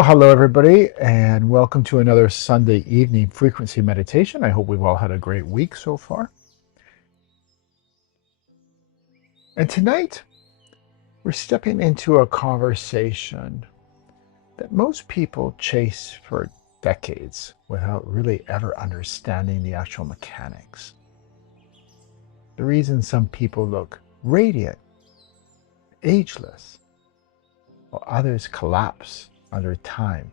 Well, hello, everybody, and welcome to another Sunday evening frequency meditation. I hope we've all had a great week so far. And tonight, we're stepping into a conversation that most people chase for decades without really ever understanding the actual mechanics. The reason some people look radiant, ageless, while others collapse under time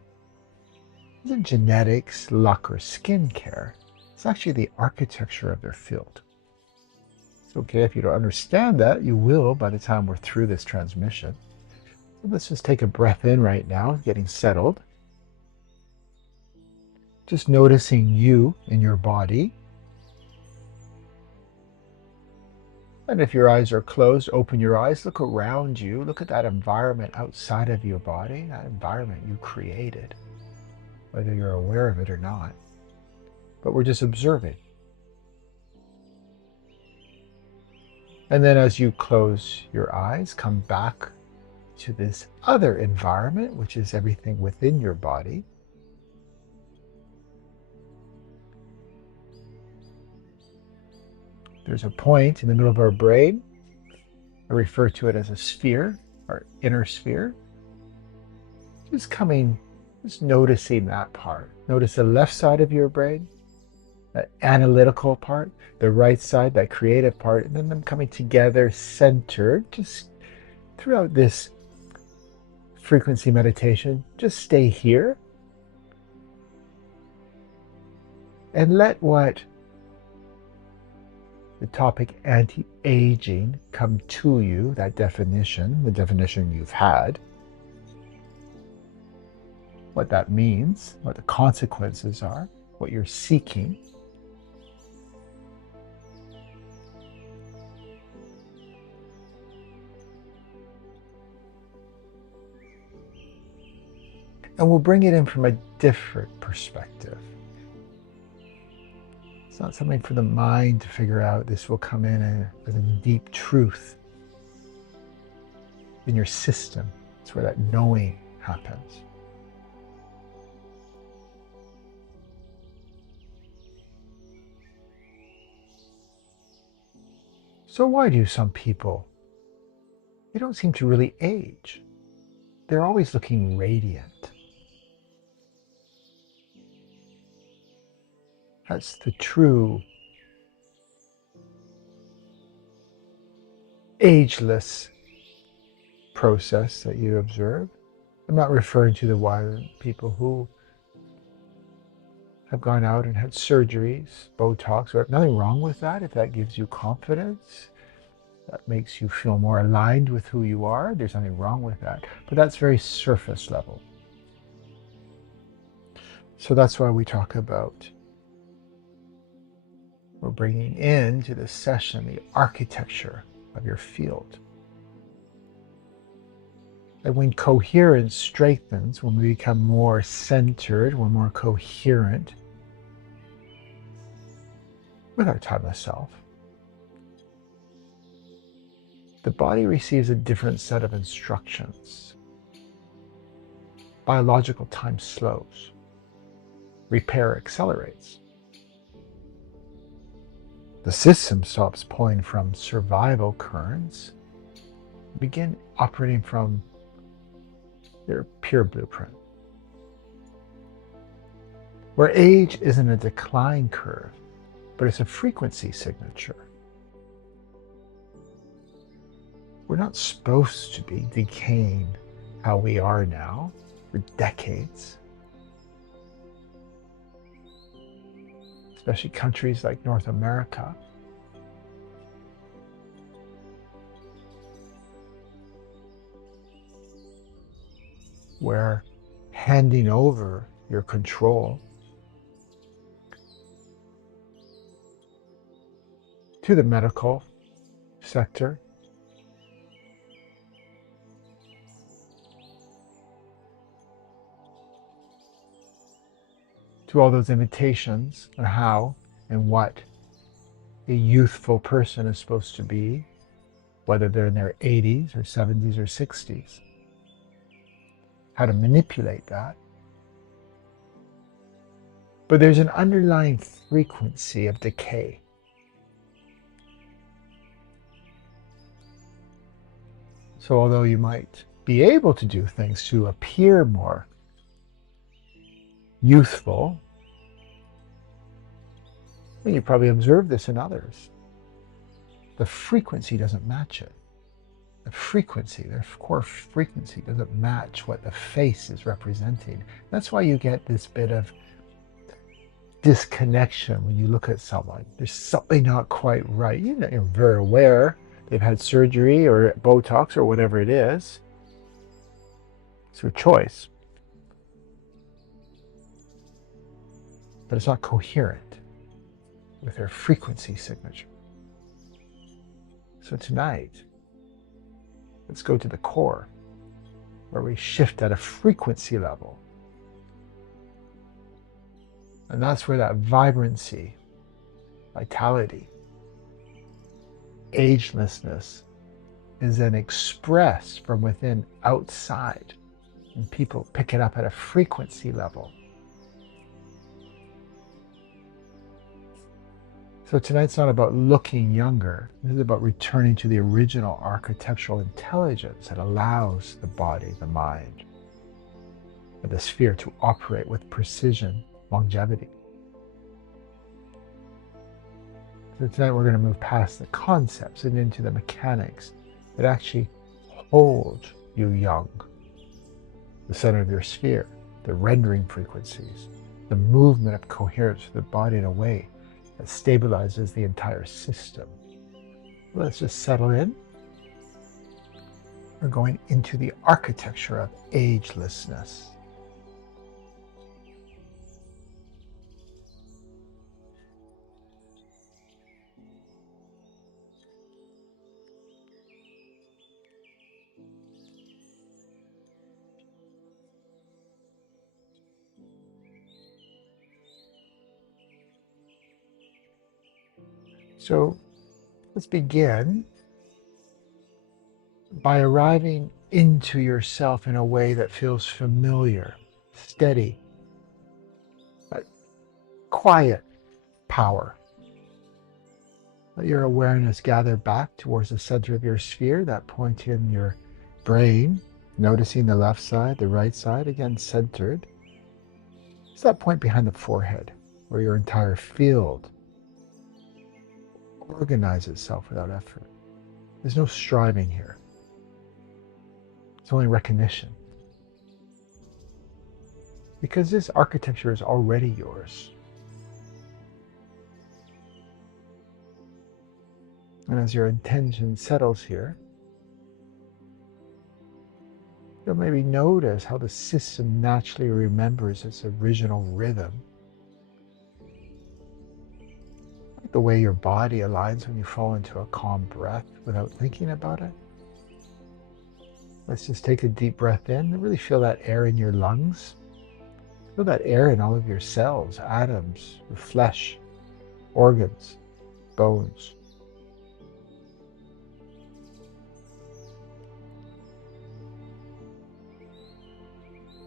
isn't genetics, luck, or skincare. It's actually the architecture of their field. It's okay if you don't understand that. You will by the time we're through this transmission. So let's just take a breath in right now, getting settled. Just noticing you in your body. And if your eyes are closed, open your eyes, look around you, look at that environment outside of your body, that environment you created, whether you're aware of it or not. But we're just observing. And then as you close your eyes, come back to this other environment, which is everything within your body. There's a point in the middle of our brain. I refer to it as a sphere, our inner sphere. Just noticing that part. Notice the left side of your brain, that analytical part, the right side, that creative part, and then them coming together, centered, just throughout this frequency meditation. Just stay here and let what the topic anti-aging come to you, that definition, the definition you've had, what that means, what the consequences are, what you're seeking. And we'll bring it in from a different perspective. It's not something for the mind to figure out. This will come in as a deep truth in your system. It's where that knowing happens. So why do some people, they don't seem to really age? They're always looking radiant. That's the true ageless process that you observe. I'm not referring to the wild people who have gone out and had surgeries, Botox, or nothing wrong with that. If that gives you confidence, that makes you feel more aligned with who you are, there's nothing wrong with that. But that's very surface level. So that's why we talk about, we're bringing into this session the architecture of your field. And when coherence strengthens, when we become more centered, we're more coherent with our timeless self, the body receives a different set of instructions. Biological time slows. Repair accelerates. The system stops pulling from survival currents, begin operating from their pure blueprint. Where age isn't a decline curve, but it's a frequency signature. We're not supposed to be decaying how we are now for decades. Especially countries like North America. Where handing over your control to the medical sector, to all those invitations on how and what a youthful person is supposed to be, whether they're in their 80s or 70s or 60s, how to manipulate that. But there's an underlying frequency of decay. So although you might be able to do things to appear more youthful, and you probably observe this in others, the frequency doesn't match it. The frequency, their core frequency, doesn't match what the face is representing. That's why you get this bit of disconnection when you look at someone. There's something not quite right. You know, you're very aware they've had surgery or Botox or whatever it is. It's your choice. But it's not coherent with their frequency signature. So tonight, let's go to the core, where we shift at a frequency level. And that's where that vibrancy, vitality, agelessness is then expressed from within outside. And people pick it up at a frequency level. So tonight's not about looking younger. This is about returning to the original architectural intelligence that allows the body, the mind, and the sphere to operate with precision, longevity. So tonight we're going to move past the concepts and into the mechanics that actually hold you young. The center of your sphere, the rendering frequencies, the movement of coherence of the body in a way that stabilizes the entire system. Let's just settle in. We're going into the architecture of agelessness. So let's begin by arriving into yourself in a way that feels familiar, steady, but quiet power. Let your awareness gather back towards the center of your sphere, that point in your brain, noticing the left side, the right side, again centered. It's that point behind the forehead where your entire field organizes itself without effort. There's no striving here. It's only recognition. Because this architecture is already yours. And as your intention settles here, you'll maybe notice how the system naturally remembers its original rhythm. Like the way your body aligns when you fall into a calm breath without thinking about it. Let's just take a deep breath in and really feel that air in your lungs. Feel that air in all of your cells, atoms, your flesh, organs, bones.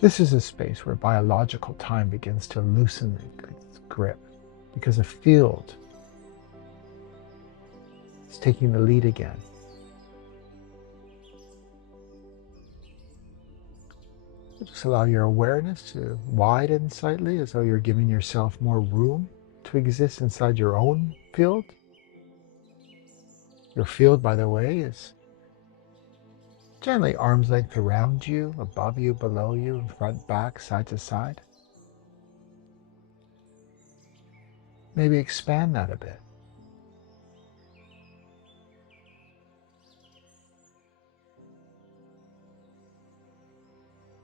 This is a space where biological time begins to loosen its grip because a field is taking the lead again. Just allow your awareness to widen slightly as though you're giving yourself more room to exist inside your own field. Your field, by the way, is generally arm's length around you, above you, below you, front, back, side to side. Maybe expand that a bit.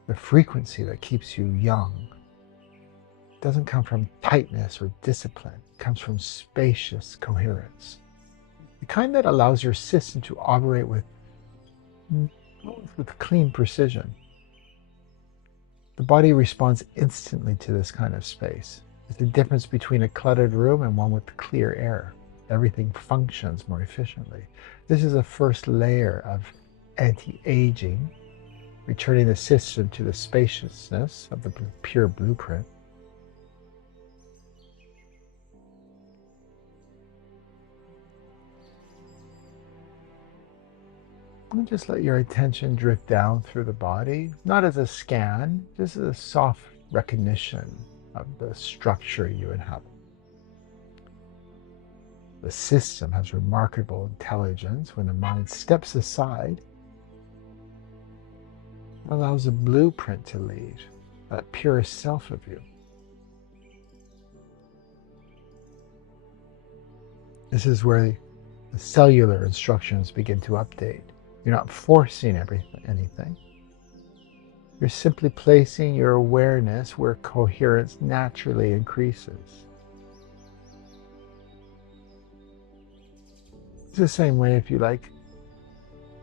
The frequency that keeps you young doesn't come from tightness or discipline. It comes from spacious coherence. The kind that allows your system to operate with clean precision. The body responds instantly to this kind of space. It's the difference between a cluttered room and one with clear air. Everything functions more efficiently. This is a first layer of anti-aging returning the system to the spaciousness of the pure blueprint. And just let your attention drift down through the body, not as a scan, just as a soft recognition of the structure you inhabit. The system has remarkable intelligence when the mind steps aside, allows the blueprint to lead, that purest self of you. This is where the cellular instructions begin to update. You're not forcing anything. You're simply placing your awareness where coherence naturally increases. It's the same way, if you like,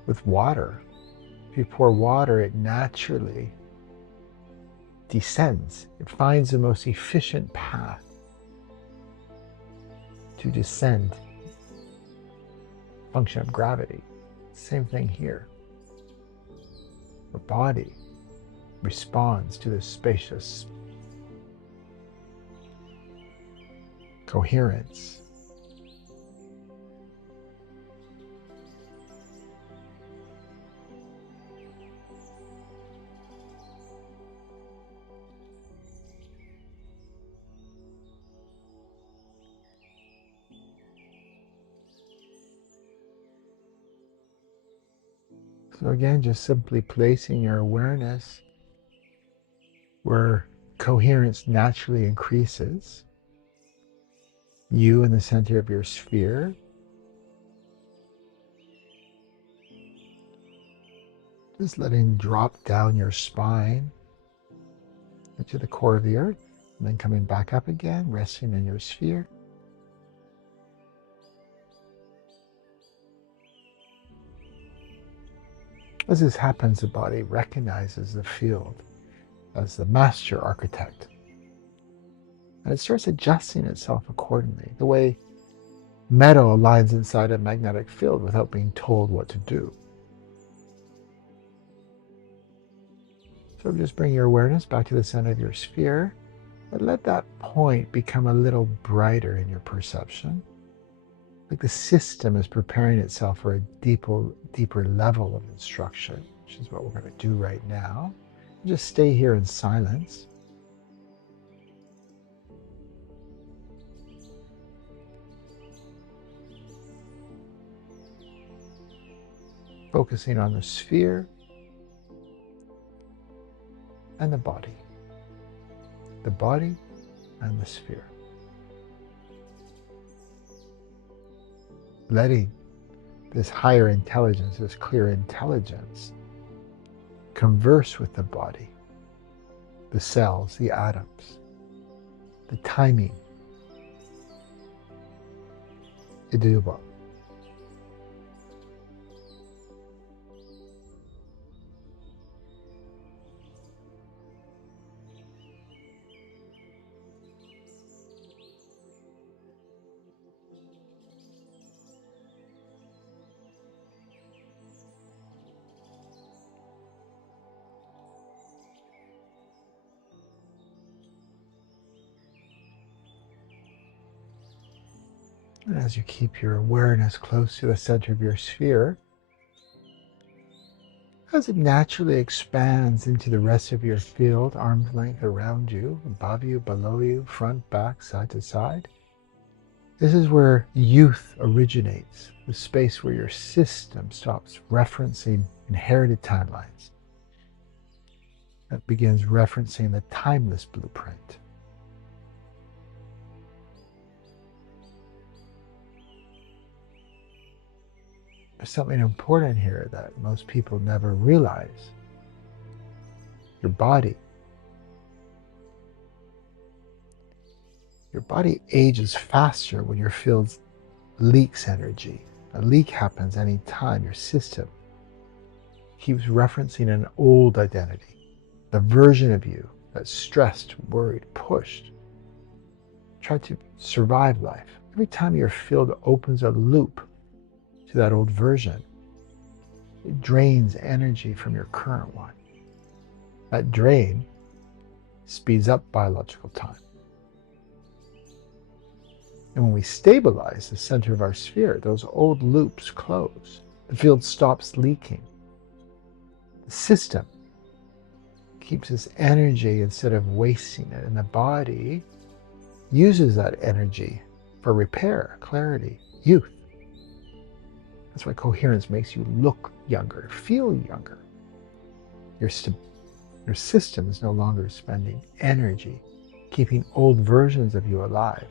with water. If you pour water, it naturally descends. It finds the most efficient path to descend. Function of gravity. Same thing here. The body responds to the spacious coherence. So again, just simply placing your awareness where coherence naturally increases, you in the center of your sphere, just letting drop down your spine into the core of the earth, and then coming back up again, resting in your sphere. As this happens, the body recognizes the field as the master architect, and it starts adjusting itself accordingly, the way metal aligns inside a magnetic field without being told what to do. So just bring your awareness back to the center of your sphere, and let that point become a little brighter in your perception, like the system is preparing itself for a deeper level of instruction, which is what we're going to do right now. Just stay here in silence. Focusing on the sphere and the body and the sphere. Letting this higher intelligence, this clear intelligence, converse with the body, the cells, the atoms, the timing, iduba. And as you keep your awareness close to the center of your sphere, as it naturally expands into the rest of your field, arm's length around you, above you, below you, front, back, side to side, this is where youth originates, the space where your system stops referencing inherited timelines. It begins referencing the timeless blueprint. There's something important here that most people never realize. Your body ages faster when your field leaks energy. A leak happens anytime your system keeps referencing an old identity, the version of you that's stressed, worried, pushed, tried to survive life. Every time your field opens a loop to that old version, it drains energy from your current one. That drain speeds up biological time. And when we stabilize the center of our sphere, those old loops close. The field stops leaking. The system keeps its energy instead of wasting it, and the body uses that energy for repair, clarity, youth. That's why coherence makes you look younger, feel younger. Your system is no longer spending energy keeping old versions of you alive.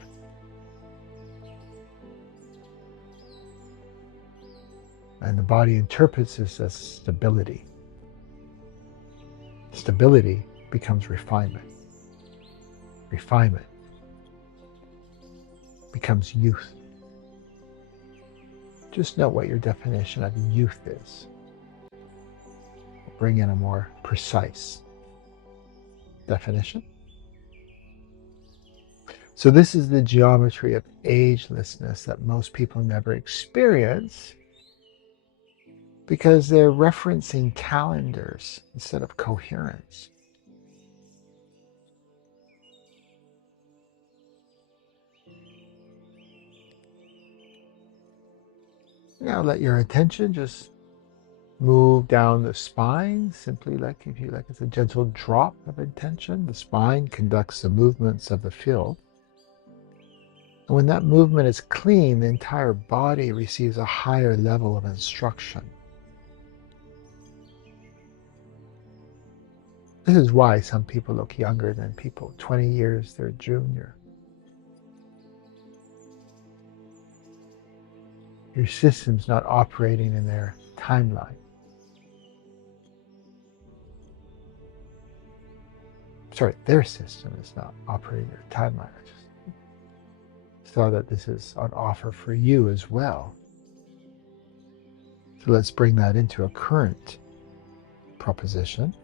And the body interprets this as stability. Stability becomes refinement. Refinement becomes youth. Just note what your definition of youth is. We'll bring in a more precise definition. So this is the geometry of agelessness that most people never experience because they're referencing calendars instead of coherence. Now let your attention just move down the spine, simply like if you like, it's a gentle drop of attention. The spine conducts the movements of the field. And when that movement is clean, the entire body receives a higher level of instruction. This is why some people look younger than people 20 years their junior. Your system's not operating in their timeline. Sorry, their system is not operating their timeline. I just saw that this is on offer for you as well. So let's bring that into a current proposition.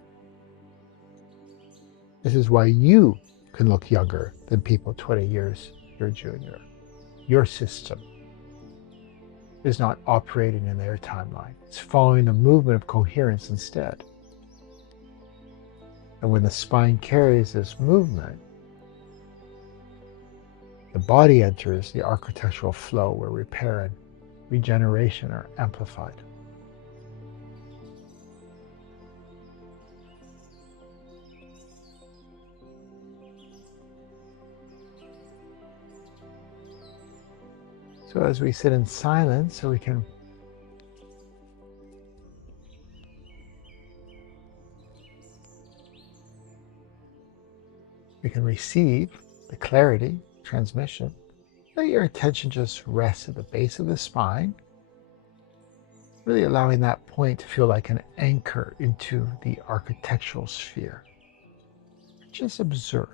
This is why you can look younger than people 20 years your junior. Your system is not operating in their timeline. It's following the movement of coherence instead. And when the spine carries this movement, the body enters the architectural flow where repair and regeneration are amplified. So as we sit in silence, so we can receive the clarity, transmission, let your attention just rest at the base of the spine, really allowing that point to feel like an anchor into the architectural sphere. Just observe.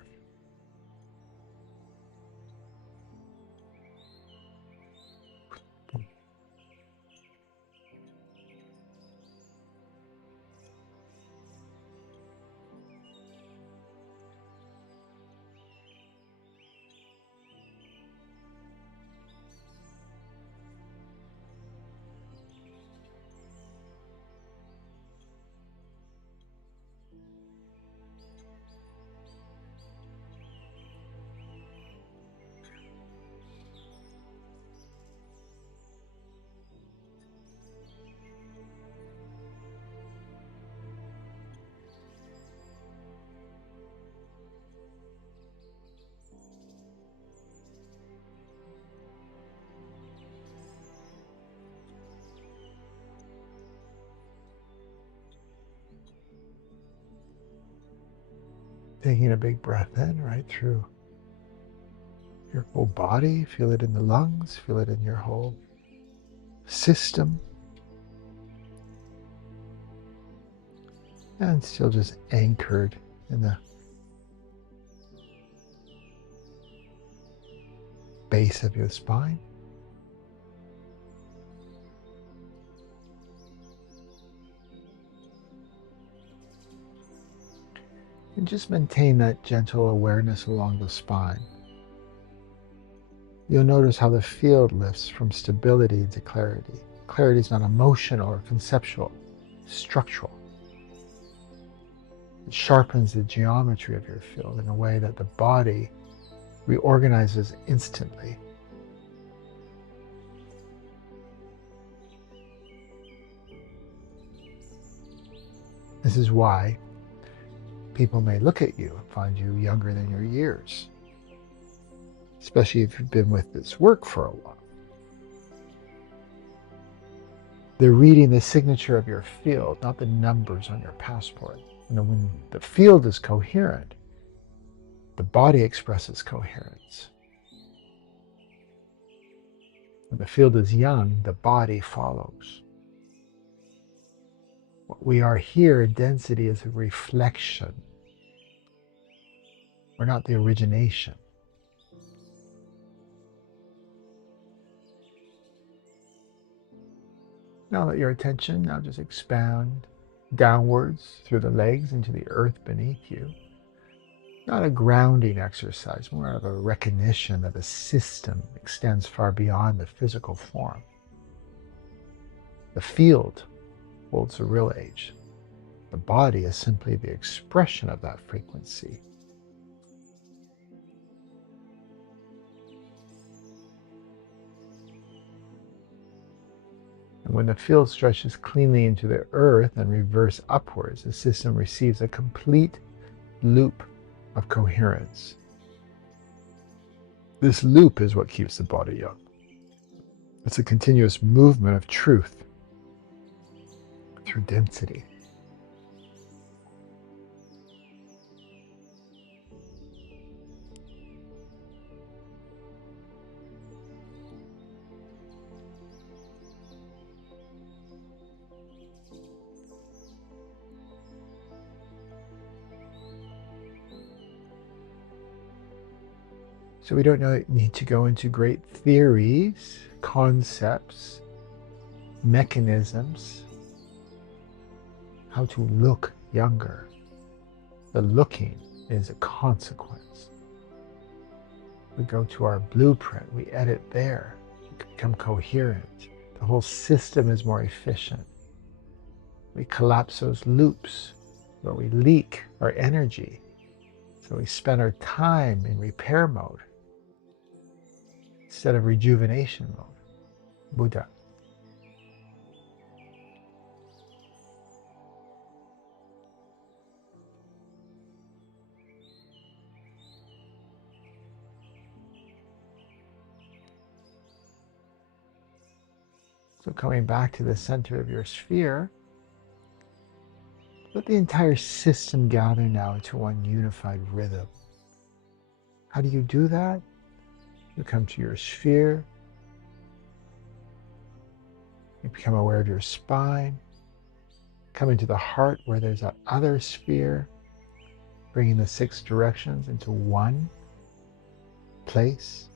Taking a big breath in right through your whole body. Feel it in the lungs, feel it in your whole system. And still just anchored in the base of your spine. And just maintain that gentle awareness along the spine. You'll notice how the field lifts from stability to clarity. Clarity is not emotional or conceptual, it's structural. It sharpens the geometry of your field in a way that the body reorganizes instantly. This is why people may look at you and find you younger than your years, especially if you've been with this work for a while. They're reading the signature of your field, not the numbers on your passport. When the field is coherent, the body expresses coherence. When the field is young, the body follows. What we are here, density, is a reflection. We're not the origination. Now let your attention now just expand downwards through the legs into the earth beneath you. Not a grounding exercise, more of a recognition that the system extends far beyond the physical form. The field holds the real age. The body is simply the expression of that frequency. And when the field stretches cleanly into the earth and reverse upwards, the system receives a complete loop of coherence. This loop is what keeps the body young. It's a continuous movement of truth through density. So we don't need to go into great theories, concepts, mechanisms, how to look younger. The looking is a consequence. We go to our blueprint, we edit there, we become coherent. The whole system is more efficient. We collapse those loops where we leak our energy. So we spend our time in repair mode instead of rejuvenation mode. Buddha. So coming back to the center of your sphere, let the entire system gather now into one unified rhythm. How do you do that? You come to your sphere, you become aware of your spine, come into the heart where there's that other sphere, bringing the 6 directions into one place,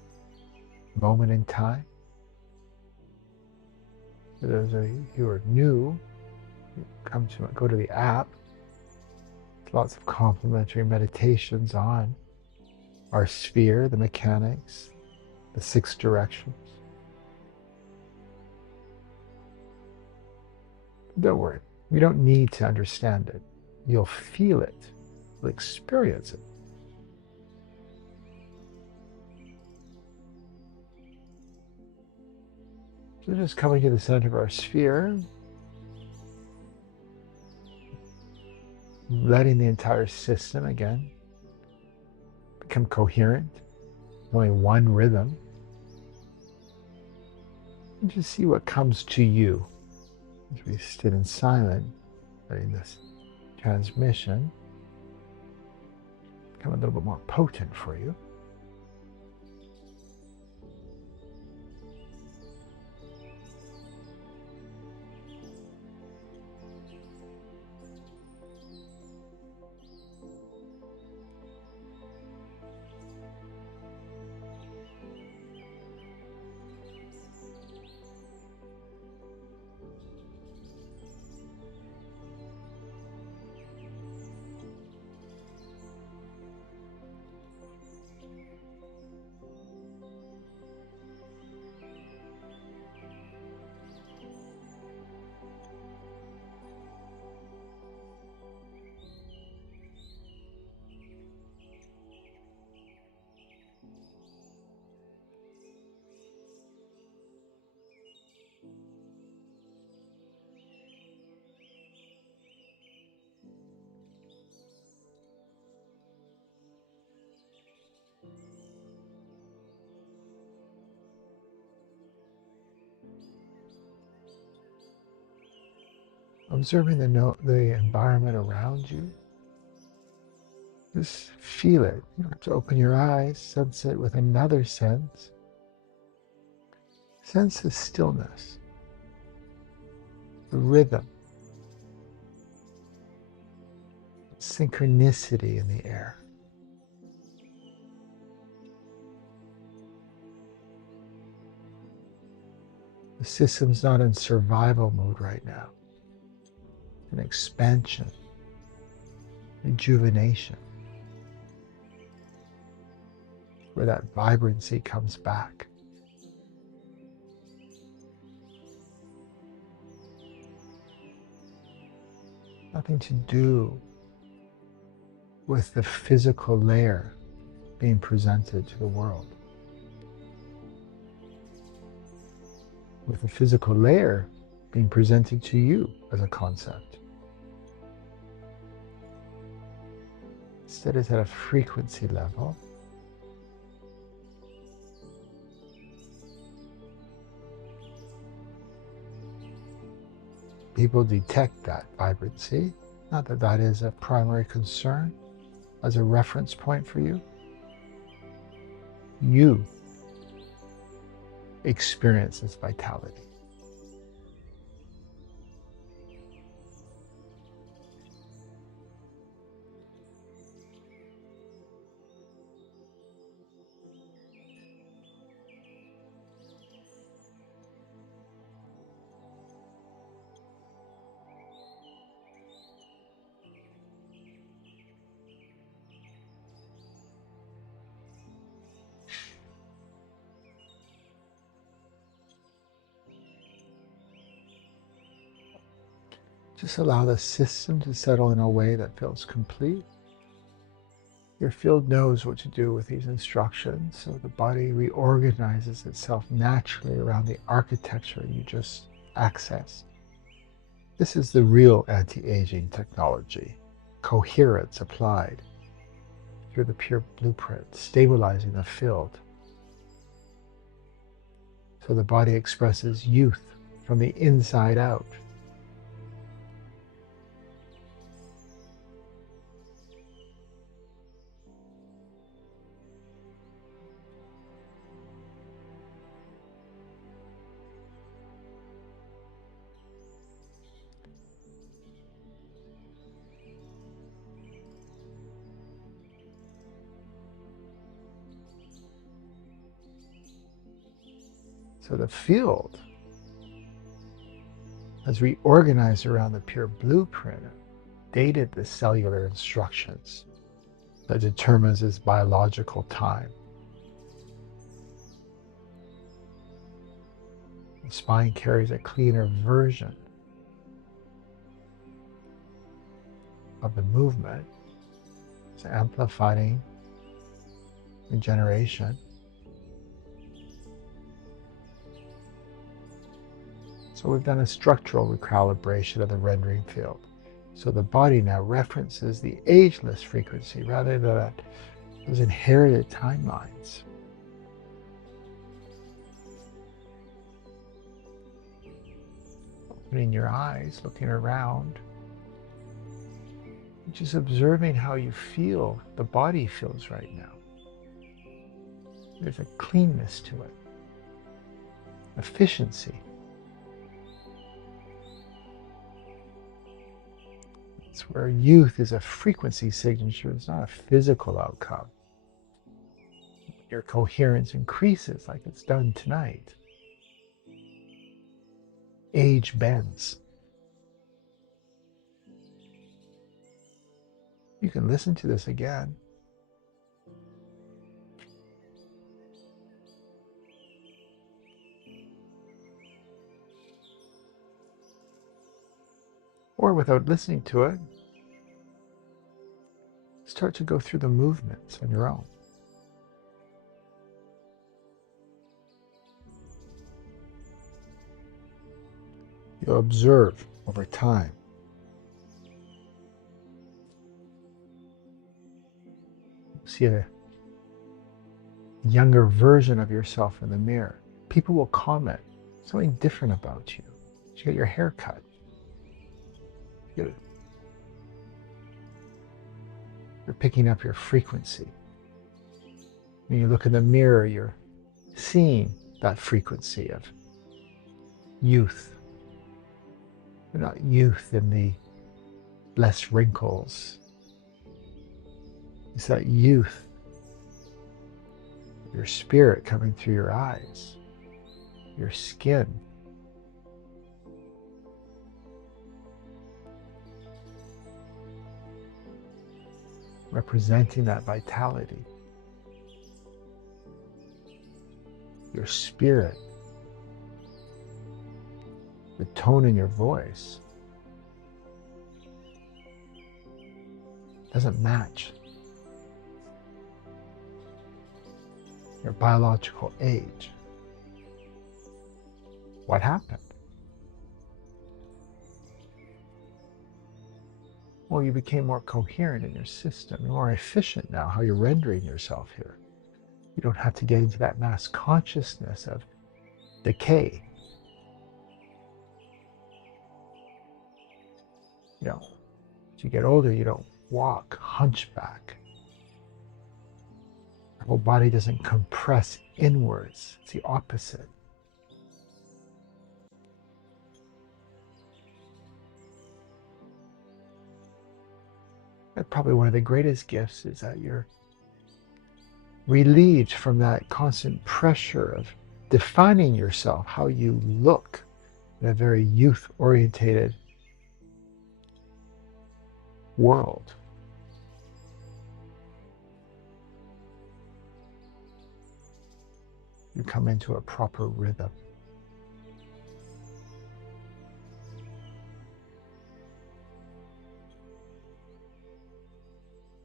moment in time. For those of you who are new, go to the app. There's lots of complimentary meditations on our sphere, the mechanics, the 6 directions. Don't worry, you don't need to understand it. You'll feel it, you'll experience it. So just coming to the center of our sphere, letting the entire system again become coherent, only one rhythm. And just see what comes to you as we sit in silence, letting this transmission become a little bit more potent for you. observing the environment around you. Just feel it. You don't have to open your eyes, sense it with another sense. Sense the stillness, the rhythm, synchronicity in the air. The system's not in survival mode right now. It's in expansion, rejuvenation, where that vibrancy comes back. Nothing to do with the physical layer being presented to the world. With the physical layer being presented to you as a concept. Instead, it's at a frequency level. People detect that vibrancy. Not that that is a primary concern as a reference point for you. You experience its vitality. Just allow the system to settle in a way that feels complete. Your field knows what to do with these instructions, so the body reorganizes itself naturally around the architecture you just accessed. This is the real anti-aging technology, coherence applied through the pure blueprint, stabilizing the field. So the body expresses youth from the inside out. So the field has reorganized around the pure blueprint, dated the cellular instructions that determines its biological time. The spine carries a cleaner version of the movement. It's amplifying regeneration. So we've done a structural recalibration of the rendering field. So the body now references the ageless frequency rather than those inherited timelines. Opening your eyes, looking around, just observing how you feel, the body feels right now. There's a cleanness to it, efficiency. It's where youth is a frequency signature, it's not a physical outcome. Your coherence increases like it's done tonight. Age bends. You can listen to this again. Or without listening to it, start to go through the movements on your own. You'll observe over time. See a younger version of yourself in the mirror. People will comment something different about you. You got your hair cut. You're picking up your frequency. When you look in the mirror, you're seeing that frequency of youth. You're not youth in the less wrinkles. It's that youth, your spirit coming through your eyes, your skin. Representing that vitality. Your spirit. The tone in your voice doesn't match your biological age. What happened? Well, you became more coherent in your system. You're more efficient now, how you're rendering yourself here. You don't have to get into that mass consciousness of decay. As you get older, you don't walk hunchback. Your whole body doesn't compress inwards. It's the opposite. And probably one of the greatest gifts is that you're relieved from that constant pressure of defining yourself, how you look in a very youth-orientated world. You come into a proper rhythm.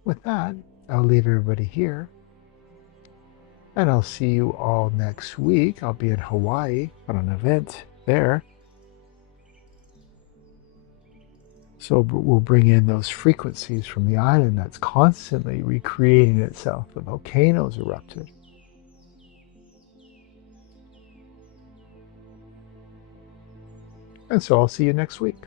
With that, I'll leave everybody here. And I'll see you all next week. I'll be in Hawaii on an event there. So we'll bring in those frequencies from the island that's constantly recreating itself. The volcanoes erupted. And so I'll see you next week.